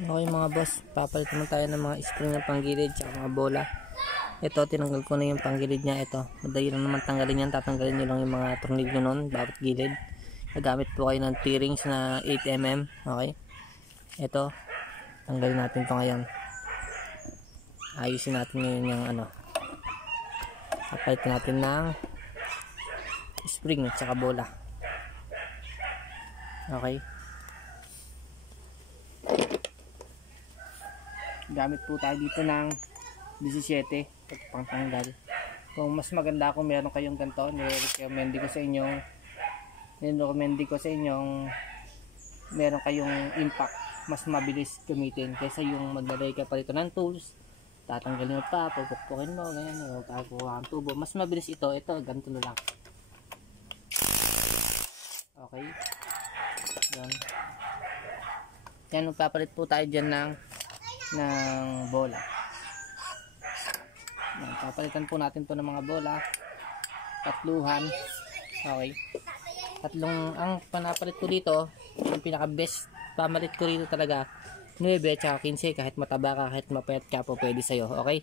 Okay mga boss, papalit naman tayo ng mga spring ng panggilid at mga bola. Ito, tinanggal ko na yung panggilid niya. Ito, madali lang naman tanggalin yan. Tatanggalin nyo lang yung mga tornilyo nun, bawat gilid. Nagamit po kayo ng T-rings na 8mm. Okay, ito, tanggalin natin ito ngayon. Ayusin natin ngayon yung papalit natin ng spring at saka bola. Okay, gamit po tayo dito ng 17 pagpangtanggal. Kung mas maganda kung meron kayong ganito, nirecommend ko sa inyong meron kayong impact, mas mabilis gamitin kaysa yung maglalagay ka pa rito ng tools, tatanggalin mo pa, pupukpukin mo, ganyan, pagkuha ang tubo. Mas mabilis ito, ganito na lang. Okay, yan, magpapalit po tayo dyan ng bola. Yan, papalitan po natin to ng mga bola, tatluhan. Okay, ang panapalit ko dito, yung pinaka best pamalit ko rito talaga 9 at 15. Kahit mataba ka, kahit mapayat ka po, pwede sa'yo. Okay,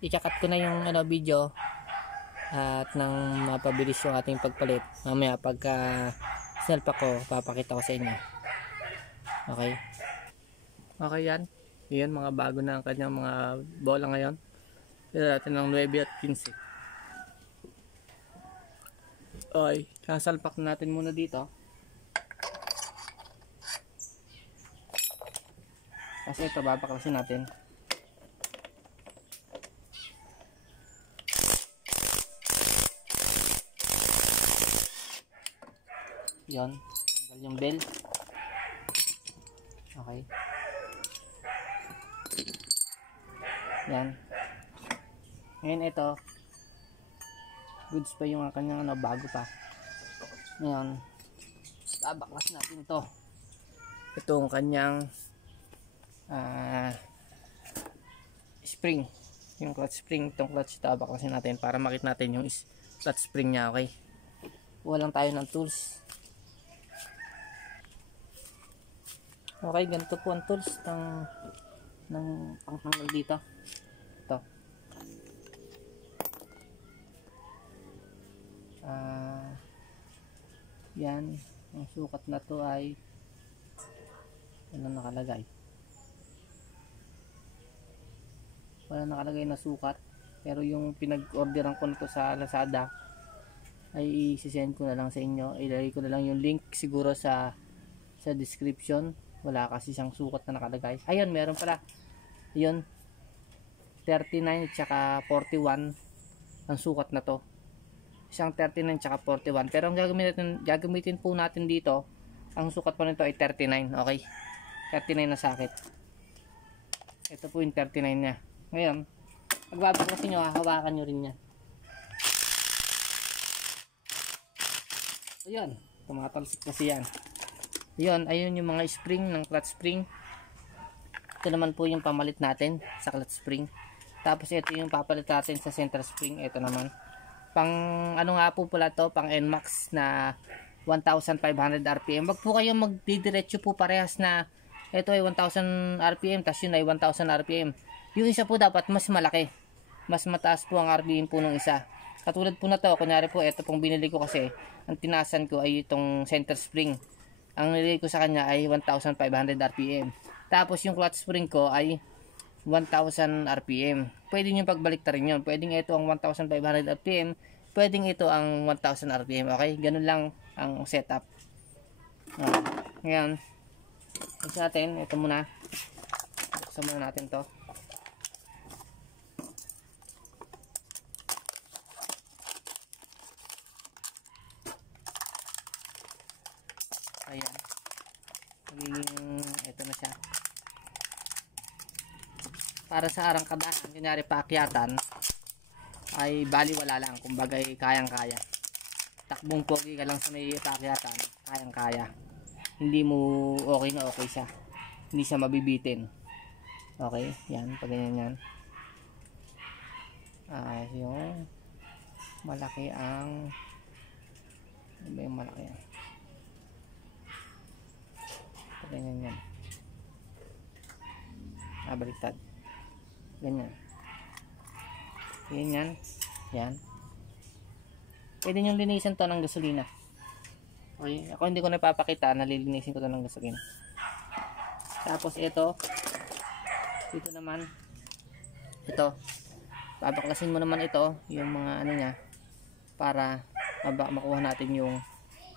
i-cut ko na yung video at nang mapabilis yung ating pagpalit. Mamaya pagka sinalpak ko, papakita ko sa inyo. Okay, yan mga bago na ang kanyang mga bola ngayon. Pila natin ng 9 at 15. Okay, sasalpak natin muna dito kasi ito babaklasin natin. Yan, tanggal yung bell. Okay, yan. Ngayon ito, goods pa yung kanyang bago pa. Ngayon, babaklas natin ito. Itong kanyang spring, yung clutch spring. Itong clutch ito, baklasin natin para makita natin yung clutch spring nya. Okay, walang tayo ng tools. Okay, ganito po ang tools ng pangtanggal dito. Ito, yan, ang sukat na to ay ano nakalagay? Wala nakalagay na sukat, pero yung pinag-orderan ko nito sa Lazada ay i-send ko na lang sa inyo. Ilagay ko na lang yung link siguro sa description. Wala kasi siyang sukat na nakalagay. Ayun, meron pala. Ayun, 39 at saka 41 ang sukat na to. Isang 39 at saka 41. Pero ang gagamitin po natin dito, ang sukat pa nito ay 39. Okay, 39 na sakit. Ito po yung 39 nya. Ngayon, pagbabaklasin nyo, hawakan nyo rin yan. Ayan, tumatalsik kasi yan. Ayun yung mga spring ng clutch spring. Ito naman po yung pamalit natin sa clutch spring. Tapos ito yung papalit natin sa center spring. Ito naman pang nga po pala to, pang NMAX na 1500 RPM. Wag po kayong magdidiretso po parehas na ito ay 1000 RPM tapos yun ay 1000 RPM. Yung isa po dapat mas malaki, mas mataas po ang RPM po ng isa. Katulad po na to, kunyari po ito pong binili ko kasi ang tinasan ko ay itong center spring. Ang nilagay ko sa kanya ay 1500 RPM. Tapos yung clutch spring ko ay 1000 RPM. Pwede nyo pagbaliktarin yun. Pwedeng ito ang 1500 RPM. Pwedeng ito ang 1000 RPM. Okay? Ganun lang ang setup. Ngayon, sa atin, ito muna. Buksan muna natin to. Ayan, magiging ito na siya. Para sa arangkadan, kunyari paakyatan, ay baliwala lang, kumbaga kayang-kaya. Takbong pogi ka lang sa may paakyatan, kayang-kaya. Hindi mo okay na okay siya, hindi siya mabibitin. Okay, yan, pag ganyan yan. Yung malaki ang ano ba yung malaki yan? Ganyan yan. nakabaliktad. Ganyan. Ganyan. Yan. Pwede nyo linisan to ng gasolina. Okay. Ako hindi ko napapakita, nalilinisin ko to ng gasolina. Tapos ito, dito naman, ito, babaklasin mo naman ito, yung mga ano niya, para makuha natin yung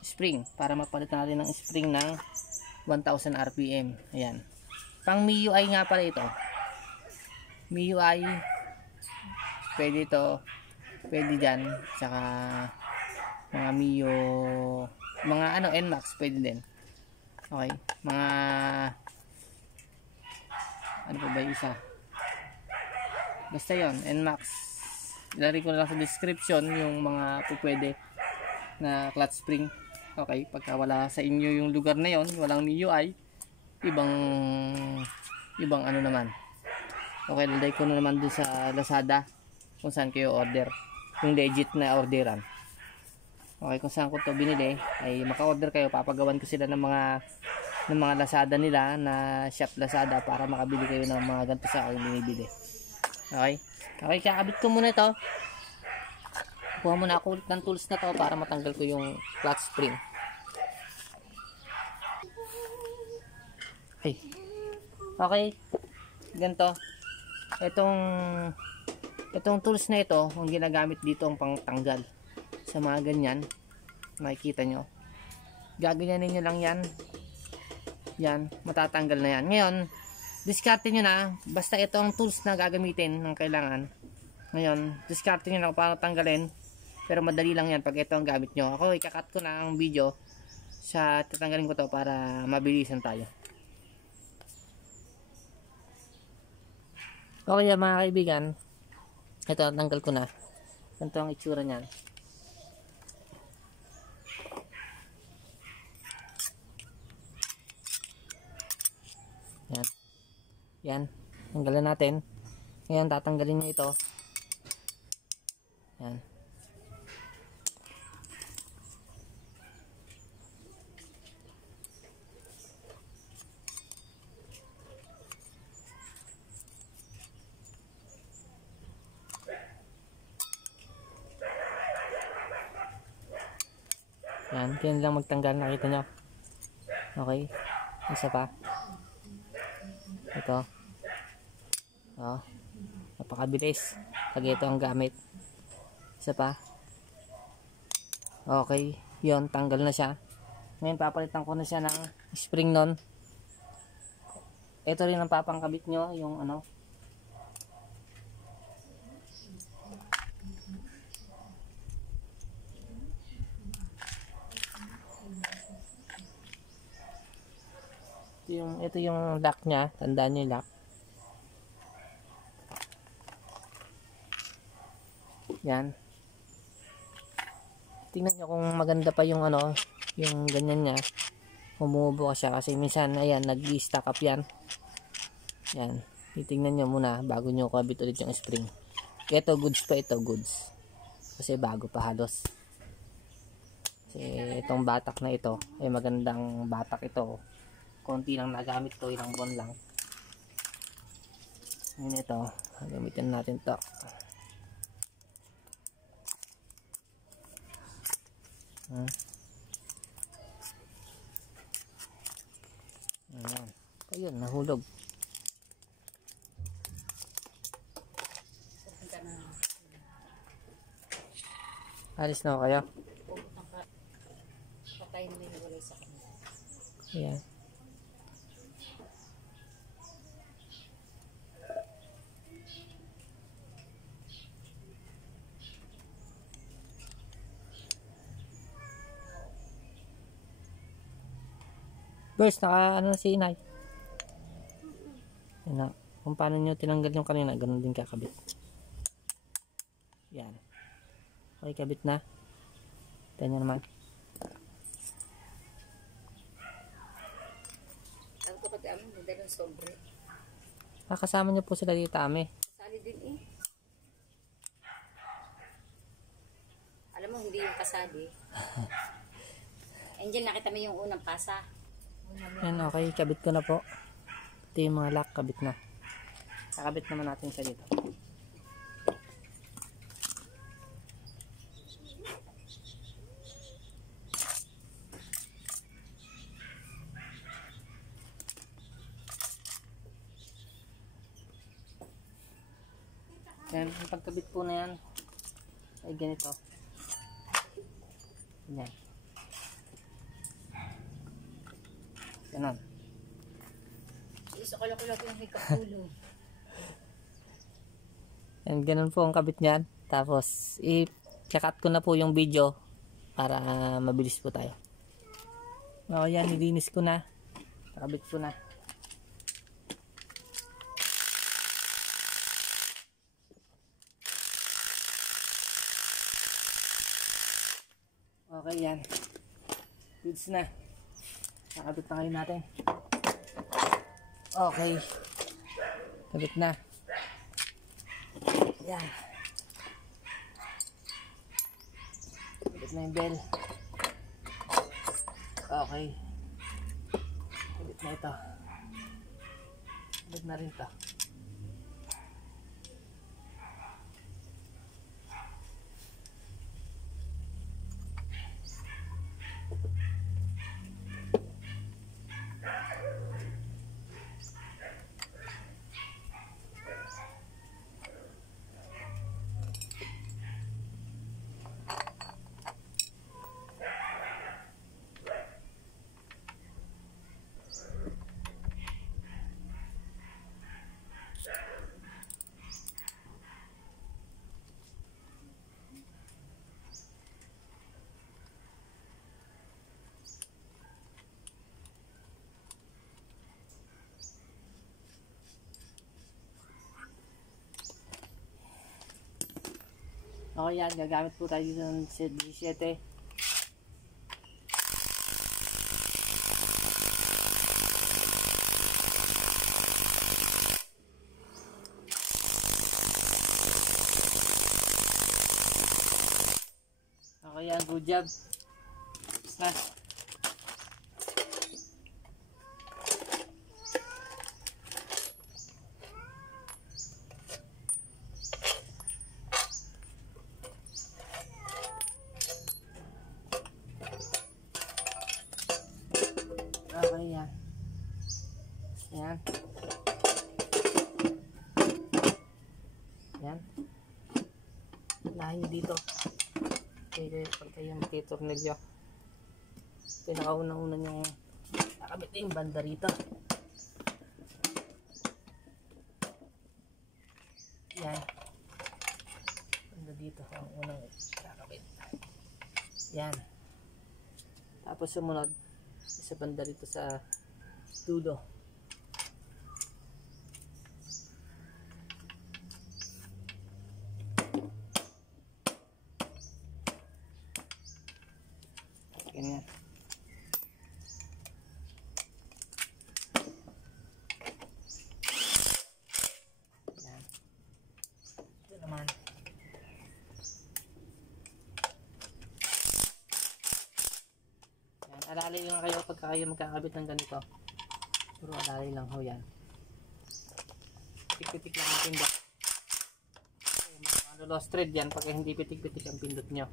spring, para mapalit natin ng spring ng 1000 RPM. Ayan. Pang MIUI nga pala ito. MIUI, pwede ito, pwede dyan, saka mga MIU, mga ano, NMAX, pwede din. Okay, mga ano pa ba yung isa? Basta yon, NMAX. Ilagay ko na lang sa description yung mga pwede na clutch spring. Okay, pagka wala sa inyo yung lugar na yon, walang MIUI, ibang ano naman. Okay, lalagay ko na naman dun sa Lazada kung saan kayo order, yung legit na orderan. Okay, kung saan ko to binili ay maka-order kayo, papagawan ko sila ng mga Lazada nila na shop Lazada para makabili kayo ng mga ganito sa aking binibili. Okay, okay, kakabit ko muna ito. Kuha muna ako ulit ng tools na to para matanggal ko yung clutch spring. Okay, okay, ganito. Itong tools na ito, ang ginagamit dito ang pangtanggal sa mga ganyan. Makikita nyo, gaganyanin nyo lang yan. Yan, matatanggal na yan. Ngayon, diskarte nyo na, basta ito ang tools na gagamitin ng kailangan. Ngayon, diskarte nyo na para tanggalin, pero madali lang yan pag ito ang gamit nyo. Ako, ikakat ko na ang video sa tatanggalin ko to para mabilisan tayo. Okay mga kaibigan, ito, tanggal ko na. Ganito ang itsura niyan. Yan. Yan. Tanggalin natin. Ngayon, tatanggalin nyo ito. Yan. Yan. Kaya lang magtanggal. Nakita nyo. Okay. Isa pa. Ito. Oh. Napakabilis. Pag ito ang gamit. Isa pa. Okay. Yun. Tanggal na siya. Ngayon papalitan ko na siya ng spring nun. Ito rin ang papangkabit nyo. Yung ano. Ito yung lock nya. Tandaan nyo yung lock. Yan. Tingnan nyo kung maganda pa yung ano, yung ganyan nya. Humubo siya kasi minsan, ayan, nag-stack up yan. Yan. Titingnan nyo muna bago nyo kabit ulit yung spring. Ito, goods pa ito, goods. Kasi bago pa halos. Kasi itong batak na ito, ay magandang batak ito. Konti lang nagamit to, ilang buwan lang. Ngayon ito, gamitin natin to. Ayan. Ayun, nahulog. Alis na ako kayo? Patayin na yung walay sa kanya. Ayan. First, naka ano si inay. Yan na. Kung paano nyo tinanggal yung kanina, ganun din kakabit. Yan. Okay, kabit na. Ito nyo naman. Ang ko pati amin, hindi rin sobre. Kasama nyo po sila dito, ame. Kasali din eh. Alam mo, hindi yung kasali. Angel, nakita mo yung unang pasa. Yan, okay. Kabit ko na po. Ito yung mga lock, kabit na. Kakabit naman natin siya dito. Yan, yung pagkabit po na yan ay ganito. Yan. Ganon. Isa ko lang yung may kapulo. Yan, ganun po ang kabit niyan. Tapos, i-check ko na po yung video para mabilis po tayo. O, yan, nilinis ko na. Nakabit ko na. Okay, yan. Goods na. Nakabit na kayo natin. Okay. Kabit na. Yan. Kabit na yung bell. Okay. Kabit na ito. Kabit na rin ito. Okay, yan. Gagamit po tayo ng set 17. Okay, yan. Good job. Ha? Okay, yan. Yan. Yan. Lahin nyo dito. Okay, pag kayo magtitornilyo. Pinakaunang-una nyo nakabit na yung banda rito. Yan. Banda dito. Ang unang nakabit. Yan. Tapos sumunod sa banda rito sa dulo. Ganyan. Yan. Ito naman. Yan. Alali lang kayo pagka kayo magkakabit ng ganito. Puro alali lang ho yan. Pitik-pitik lang ang pindot. Ano lost thread yan pagka hindi pitik-pitik ang pindot nyo.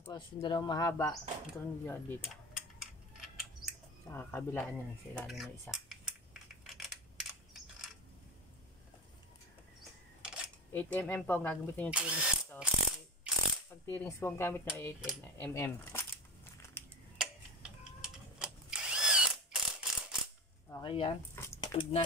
Tapos yung dalawang mahaba, ito nyo dito. Sa kabilaan yan, sa ilalim ng isa. 8mm po ang gagamitin yung tulis dito. Pag T-rings po ang gamit nyo ay 8mm. Okay yan. Good na.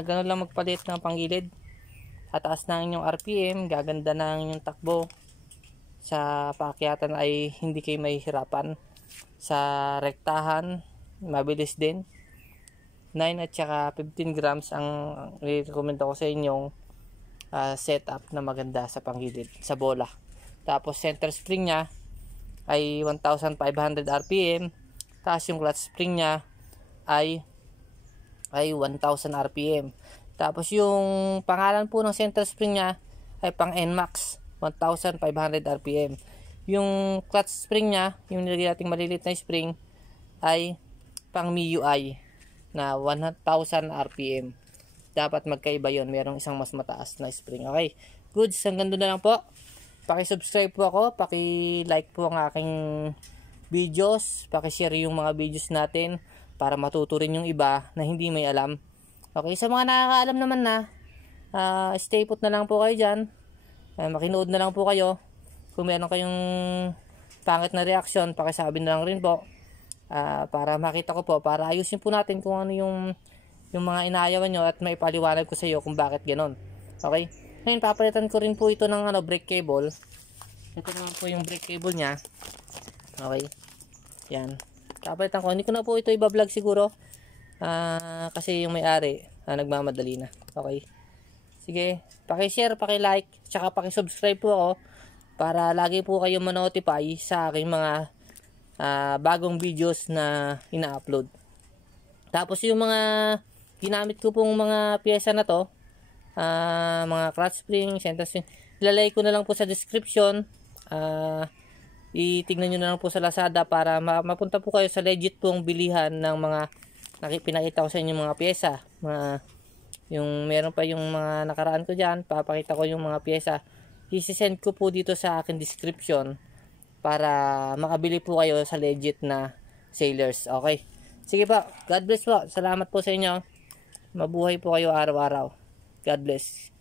Ganun lang magpalit ng panggilid. Tataas na ang inyong RPM, gaganda na ang inyong takbo. Sa paakyatan ay hindi kayo mahihirapan. Sa rektahan, mabilis din. 9 at saka 15 grams ang i-recommend ko sa inyong setup na maganda sa panggilid, sa bola. Tapos center spring nya ay 1,500 RPM. Tapos yung clutch spring nya ay 1,000 RPM. Tapos yung pangalan po ng center spring nya ay pang NMAX, 1,500 RPM. Yung clutch spring nya, yung nilagay nating malilit na spring, ay pang MIUI na 1,000 RPM. Dapat magkaiba yon, merong isang mas mataas na spring. Okay, goods, hanggang doon na lang po. Paki-subscribe po ako, paki-like po ang aking videos, paki-share yung mga videos natin para matuto rin yung iba na hindi may alam. Okay, sa mga nakakaalam naman na, stay put na lang po kayo dyan. Makinood na lang po kayo. Kung meron kayong pangit na reaction, pakisabi na lang rin po. Para makita ko po, para ayusin po natin kung ano yung mga inaayawan nyo at may paliwanag ko sa iyo kung bakit ganon. Okay? Ngayon, papalitan ko rin po ito ng brake cable. Ito naman po yung brake cable nya. Okay? Yan. Papalitan ko. Hindi ko na po ito iba-vlog siguro. Kasi yung may-ari, nagmamadali na. Okay? Sige, paki-share, paki-like, tsaka paki-subscribe po ako para lagi po kayo ma-notify sa aking mga bagong videos na ina-upload. Tapos yung mga ginamit ko pong mga pyesa na to, mga clutch spring, center spring, ilalagay ko na lang po sa description. Itignan nyo na lang po sa Lazada para mapunta po kayo sa legit pong bilihan ng mga pinakita ko sa inyo mga pyesa. Yung meron pa yung mga nakaraan ko dyan, papakita ko yung mga pyesa. I-send ko po dito sa akin description para makabili po kayo sa legit na sailors. Okay? Sige po, God bless po. Salamat po sa inyo. Mabuhay po kayo araw-araw. God bless.